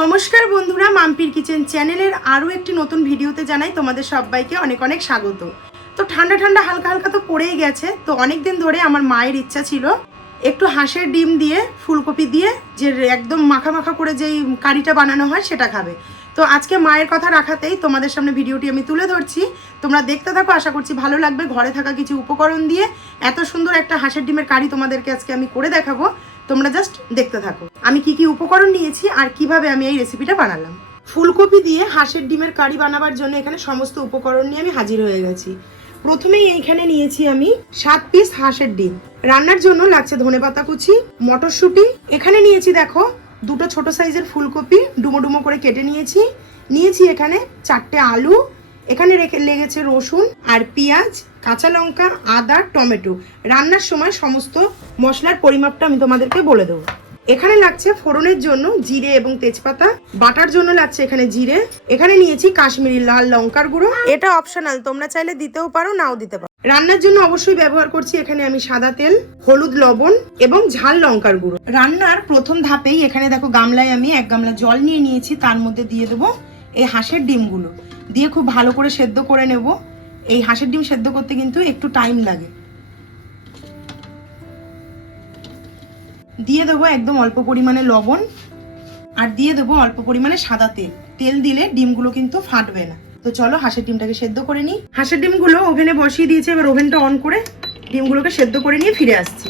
নমস্কার বন্ধুরা, মাম্পির কিচেন চ্যানেলের আরও একটি নতুন ভিডিওতে জানাই তোমাদের সবাইকে অনেক অনেক স্বাগত। তো ঠান্ডা ঠান্ডা হালকা হালকা তো পড়েই গেছে, তো অনেক দিন ধরে আমার মায়ের ইচ্ছা ছিল একটু হাঁসের ডিম দিয়ে, ফুলকপি দিয়ে, যে একদম মাখা মাখা করে যেই কারিটা বানানো হয় সেটা খাবে। তো আজকে মায়ের কথা রাখাতেই তোমাদের সামনে ভিডিওটি আমি তুলে ধরছি। তোমরা দেখতে থাকো, আশা করছি ভালো লাগবে ঘরে থাকা কিছু উপকরণ দিয়ে। এত সুন্দর একটা হাঁসের ডিমের কারি তোমাদেরকে আজকে আমি করে দেখাবো। তোমরা জাস্ট দেখতে থাকো। আমি কি কি উপকরণ নিয়েছি আর কীভাবে আমি এই রেসিপিটা বানালাম। ফুলকপি দিয়ে হাঁসের ডিমের কারি বানাবার জন্য এখানে সমস্ত উপকরণ নিয়ে আমি হাজির হয়ে গেছি। প্রথমেই এইখানে নিয়েছি আমি সাত পিস হাঁসের ডিম। রান্নার জন্য লাগছে ধনেপাতা কুচি, মটরশুঁটি। এখানে নিয়েছি দেখো দুটো ছোট সাইজের ফুলকপি ডুমো ডুমো করে কেটে নিয়েছি। নিয়েছি এখানে চারটে আলু, এখানে রেখে লেগেছে রসুন আর পেঁয়াজ, কাঁচা লঙ্কা, আদা, টমেটো। রান্নার সময় সমস্ত মশলার পরিমাপটা আমি তোমাদেরকে বলে দেবো। এখানে লাগছে ফোড়নের জন্য জিরে এবং তেজপাতা, বাটার জন্য লাগছে এখানে জিরে। এখানে নিয়েছি কাশ্মীরি লাল লঙ্কার গুঁড়ো। এটা অপশনাল তোমরা চাইলে দিতেও পারো, নাও দিতে পারো। রান্নার জন্য অবশ্যই ব্যবহার করছি এখানে আমি সাদা তেল, হলুদ লবণ এবং ঝাল লঙ্কার গুঁড়ো। রান্নার প্রথম ধাপেই এখানে দেখো গামলায় আমি এক গামলা জল নিয়ে নিয়েছি, তার মধ্যে দিয়ে দেবো এই হাঁসের ডিমগুলো। দিয়ে খুব ভালো করে সেদ্ধ করে নেব। এই হাঁসের ডিম সেদ্ধ করতে কিন্তু একটু টাইম লাগে। দিয়ে দেবো একদম অল্প পরিমাণে লবণ আর দিয়ে দেবো অল্প পরিমাণে সাদা তেল। তেল দিলে ডিমগুলো কিন্তু ফাটবে না। তো চলো হাঁসের ডিমটাকে সেদ্ধ করে নিই। হাঁসের ডিমগুলো ওভেনে বসিয়ে দিয়েছে, এবার ওভেনটা অন করে ডিমগুলোকে সেদ্ধ করে নিয়ে ফিরে আসছি।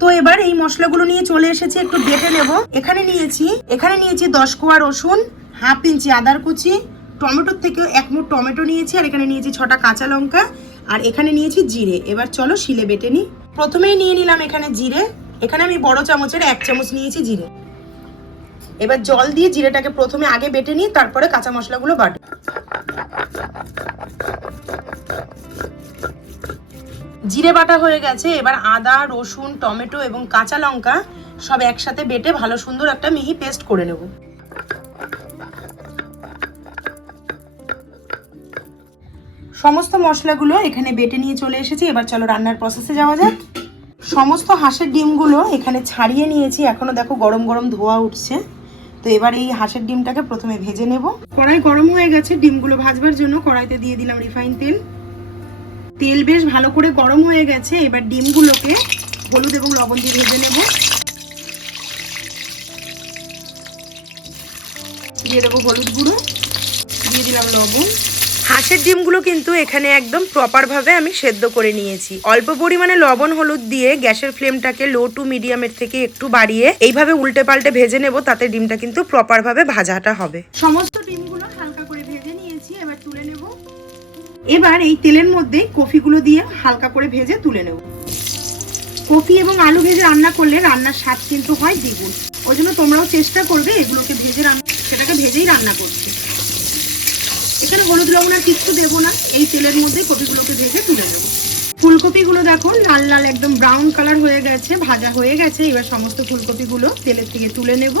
তো এবার এই মশলাগুলো নিয়ে চলে এসেছি, একটু বেটে নেব। এখানে নিয়েছি এখানে নিয়েছি দশ কোয়া রসুন, হাফ ইঞ্চি আদার কুচি, টমেটোর থেকে এক মুঠ টমেটো নিয়েছি, আর এখানে নিয়েছি ছটা কাঁচা লঙ্কা আর এখানে নিয়েছি জিরে। এবার চলো শিলে বেটে নিই। প্রথমেই নিয়ে নিলাম এখানে জিরে। এখানে আমি বড় চামচের এক চামচ নিয়েছি জিরে। এবার জল দিয়ে জিরেটাকে প্রথমে আগে বেটে নিই তারপরে কাঁচা মশলাগুলো বাটো। জিরে বাটা হয়ে গেছে। এবার আদা, রসুন, টমেটো এবং কাঁচা লঙ্কা সব একসাথে বেটে ভালো সুন্দর একটা মিহি পেস্ট করে নেব। সমস্ত মশলাগুলো এখানে বেটে নিয়ে চলে এসেছি। এবার চলো রান্নার প্রসেসে যাওয়া যাক। সমস্ত হাঁসের ডিমগুলো এখানে ছাড়িয়ে নিয়েছি। এখনও দেখো গরম গরম ধোয়া উঠছে। তো এবার এই হাঁসের ডিমটাকে প্রথমে ভেজে নেব। কড়াই গরম হয়ে গেছে। ডিমগুলো ভাজবার জন্য কড়াইতে দিয়ে দিলাম রিফাইন তেল। তেল বেশ ভালো করে গরম হয়ে গেছে। এবার ডিমগুলোকে হলুদ এবং লবণ দিয়ে ভেজে নেব। দিয়ে দেবো হলুদ গুঁড়ো। দিয়ে দিলাম লবণ। হাঁসের ডিমগুলো কিন্তু এখানে একদম প্রপারভাবে আমি সেদ্ধ করে নিয়েছি। অল্প পরিমাণে লবণ, হলুদ দিয়ে গ্যাসের ফ্লেমটাকে লো টু মিডিয়ামের থেকে একটু বাড়িয়ে এইভাবে উল্টে পাল্টে ভেজে নেব, তাতে ডিমটা কিন্তু প্রপারভাবে ভাজাটা হবে। সমস্ত ডিমগুলো হালকা করে ভেজে নিয়েছি, এবার তুলে নেব। এবার এই তেলের মধ্যে কফিগুলো দিয়ে হালকা করে ভেজে তুলে নেব। কফি এবং আলু ভেজে রান্না করলে রান্নার স্বাদ কিন্তু হয় দ্বিগুণ। ওই জন্য তোমরাও চেষ্টা করবে এগুলোকে ভেজে রান্না সেটাকে ভেজেই রান্না করতে। এখানে হলুদ লবণ আর কিচ্ছু দেবো না, এই তেলের মধ্যে কপিগুলোকে ভেজে তুলে নেব। ফুলকপিগুলো দেখো লাল লাল একদম ব্রাউন কালার হয়ে গেছে, ভাজা হয়ে গেছে। এবার সমস্ত ফুলকপিগুলো তেলের থেকে তুলে নেব।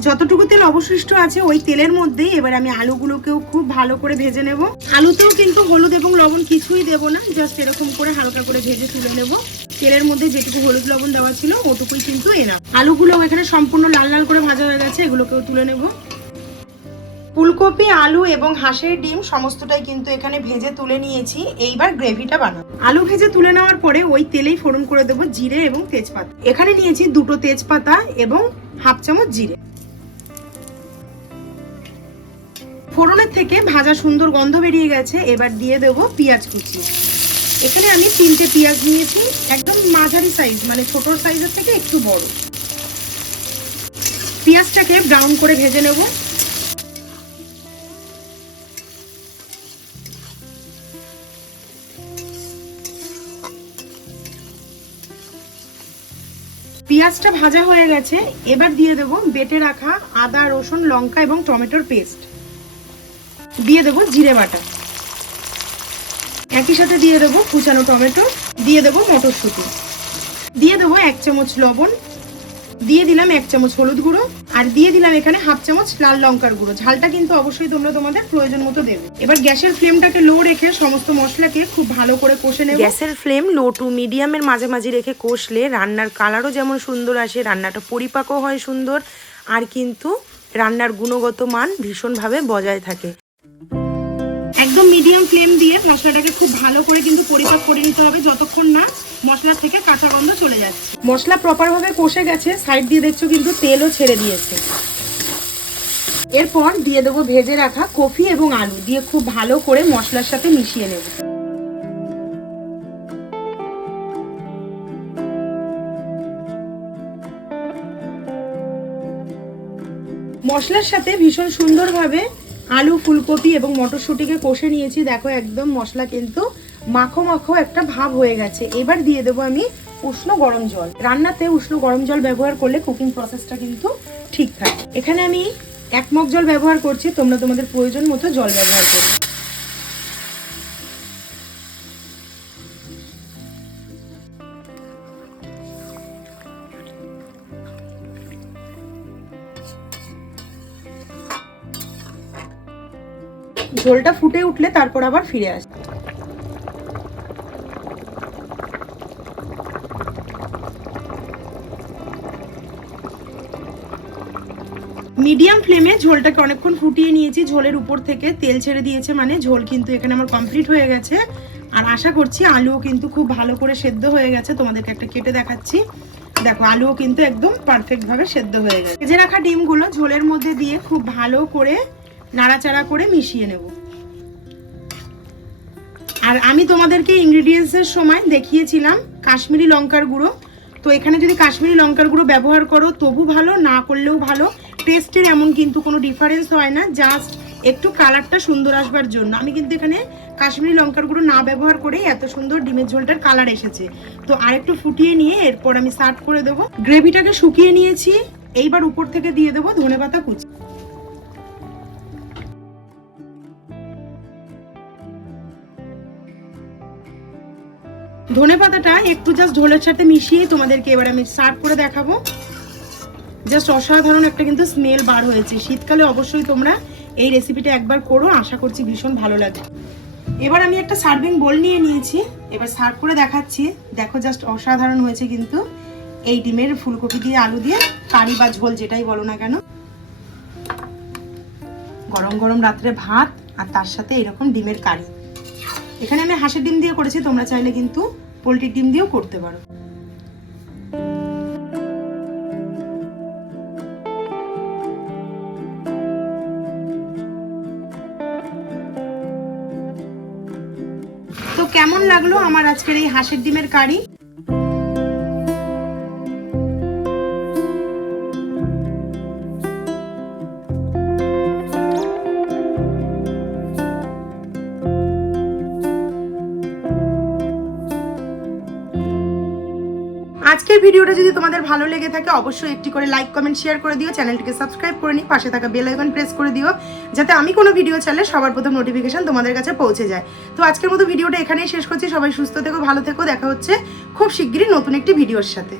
যতটুকু তেল অবশিষ্ট আছে ওই তেলের মধ্যেই এবার আমি আলুগুলোকেও খুব ভালো করে ভেজে নেব। আলুতেও কিন্তু হলুদ এবং লবণ কিছুই দেবো না জাস্ট এরকম করে হালকা করে ভেজে তুলে নেব। তেলের মধ্যে যেটুকু হলুদ লবণ দেওয়া ছিল, ওটুকুই কিন্তু এনা আলুগুলো এখানে সম্পূর্ণ লাল লাল করে ভাজা হয়ে গেছে, এগুলোকেও তুলে নেব। ফুলকপি, আলু এবং হাঁসের ডিম সমস্তটাই কিন্তু এখানে ভেজে তুলে নিয়েছি, এইবার গ্রেভিটা বানাবো। আলু ভেজে তুলে নেওয়ার পরে ওই তেলেই ফোড়ন করে দেবো জিরে এবং তেজপাতা। এখানে নিয়েছি দুটো তেজপাতা এবং হাফ চামচ জিরে। ফোড়নের থেকে ভাজা সুন্দর গন্ধ বেরিয়ে গেছে, এবার দিয়ে দেব পেঁয়াজ কুচি। এখানে আমি তিনটে পেঁয়াজ নিয়েছি, একদম মাঝারি সাইজ মানে ছোট সাইজের থেকে একটু বড়। পেঁয়াজটাকে ব্রাউন করে ভেজে নেব। পেঁয়াজটা ভাজা হয়ে গেছে, এবার দিয়ে দেব বেটে রাখা আদা, রসুন, লঙ্কা এবং টমেটোর পেস্ট দিয়ে দেবো জিরে বাটা। একই সাথে দিয়ে দেবো কুচানো টমেটো, দিয়ে দেবো মটরশুঁটি। দিয়ে দেবো এক চামচ লবণ, দিয়ে দিলাম এক চামচ হলুদ গুঁড়ো, আর দিয়ে দিলাম এখানে হাফ চামচ লাল লঙ্কার গুঁড়ো। ঝালটা কিন্তু অবশ্যই তোমরা তোমাদের প্রয়োজন মতো দেবে। এবার গ্যাসের ফ্লেমটাকে লো রেখে সমস্ত মশলাকে খুব ভালো করে কষে নেব। গ্যাসের ফ্লেম লো টু মিডিয়ামের মাঝামাঝি রেখে কষলে রান্নার কালারও যেমন সুন্দর আসে, রান্নাটা পরিপাকও হয় সুন্দর, আর কিন্তু রান্নার গুণগত মান ভীষণভাবে বজায় থাকে। একদম মিডিয়াম ফ্লেম দিয়ে মশলাটাকে খুব ভালো করে কিন্তু পরিপাক করে নিতে হবে যতক্ষণ না মশলা থেকে কাঁচা গন্ধ চলে যাচ্ছে মশলা প্রপারভাবে কষে গেছে সাইড দিয়ে দেখছ কিন্তু তেলও ছেড়ে দিয়েছে। এরপর দিয়ে দেবো ভেজে রাখা কফি এবং আলু, দিয়ে খুব ভালো করে মশলার সাথে মিশিয়ে নেব। মশলার সাথে ভীষণ সুন্দরভাবে আলু, ফুলকপি এবং মটরশুঁটিকে কষে নিয়েছি। দেখো, একদম মশলা কিন্তু মাখো মাখো একটা ভাব হয়ে গেছে। এবার দিয়ে দেবো আমি উষ্ণ গরম জল। রান্নাতে উষ্ণ গরম জল ব্যবহার করলে কুকিং প্রসেসটা কিন্তু ঠিক থাকে। এখানে আমি এক মগ জল ব্যবহার করছি, তোমরা তোমাদের প্রয়োজন মতো জল ব্যবহার করবে। ঝোলটা ফুটে উঠলে তারপর আবার ফিরে আসবে মিডিয়াম ফ্লেমে ঝোলটাকে অনেকক্ষণ ফুটিয়ে নিয়েছি। ঝোলের উপর থেকে তেল ছেড়ে দিয়েছে মানে ঝোল কিন্তু এখানে আমার কমপ্লিট হয়ে গেছে। আর আশা করছি আলুও কিন্তু খুব ভালো করে সেদ্ধ হয়ে গেছে। তোমাদেরকে একটা কেটে দেখাচ্ছি। দেখো, আলুও কিন্তু একদম পারফেক্ট ভাবে সেদ্ধ হয়ে গেছে। ভেজে রাখা ডিমগুলো ঝোলের মধ্যে দিয়ে খুব ভালো করে নাড়াচাড়া করে মিশিয়ে নেব। আর আমি তোমাদেরকে ইনগ্রিডিয়েন্টসের সময় দেখিয়েছিলাম কাশ্মীরি লঙ্কার গুঁড়ো। তো এখানে যদি কাশ্মীরি লঙ্কার গুঁড়ো ব্যবহার করো, তবু ভালো, না করলেও ভালো। টেস্টের এমন কিন্তু কোনো ডিফারেন্স হয় না জাস্ট একটু কালারটা সুন্দর আসবার জন্য। আমি কিন্তু এখানে কাশ্মীরি লঙ্কার গুঁড়ো না ব্যবহার করেই এত সুন্দর ডিমের ঝোলটার কালার এসেছে। তো আরেকটু ফুটিয়ে নিয়ে এরপর আমি সার্ভ করে দেবো। গ্রেভিটাকে শুকিয়ে নিয়েছি, এইবার উপর থেকে দিয়ে দেবো ধনেপাতা কুচি। ধনে পাতাটা একটু জাস্ট ঝোলের সাথে মিশিয়ে তোমাদেরকে এবার আমি সার্ভ করে দেখাবো। জাস্ট অসাধারণ একটা কিন্তু স্মেল বার হয়েছে। শীতকালে অবশ্যই তোমরা এই রেসিপিটা একবার করো, আশা করছি ভীষণ ভালো লাগবে। এবার আমি একটা সার্ভিং বোল নিয়ে নিয়েছি। এবার সার্ভ করে দেখাচ্ছি। দেখো জাস্ট অসাধারণ হয়েছে কিন্তু এই ডিমের ফুলকপি দিয়ে, আলু দিয়ে, কারি বা ঝোল যেটাই বলো না কেন। গরম গরম রাত্রে ভাত আর তার সাথে এরকম ডিমের কারি। এখানে আমি হাঁসের ডিম দিয়ে করেছি, তোমরা চাইলে কিন্তু পোলট্রির ডিম দিয়েও করতে পারো। তো কেমন লাগল আমার আজকের এই হাঁসের ডিমের কারি? আজকের ভিডিওটা যদি তোমাদের ভালো লেগে থাকে, অবশ্যই একটি করে লাইক কমেন্ট শেয়ার করে দিও। চ্যানেলটিকে সাবস্ক্রাইব করে নিই পাশে থাকা বেল আইকন প্রেস করে দিও, যাতে আমি কোনো ভিডিও চালে সবার প্রথম নোটিফিকেশন তোমাদের কাছে পৌঁছে যায়। তো আজকের মতো ভিডিওটা এখানেই শেষ করছি। সবাই সুস্থ থেকো, ভালো থেকো। দেখা হচ্ছে খুব শিগগিরই নতুন একটি ভিডিওর সাথে।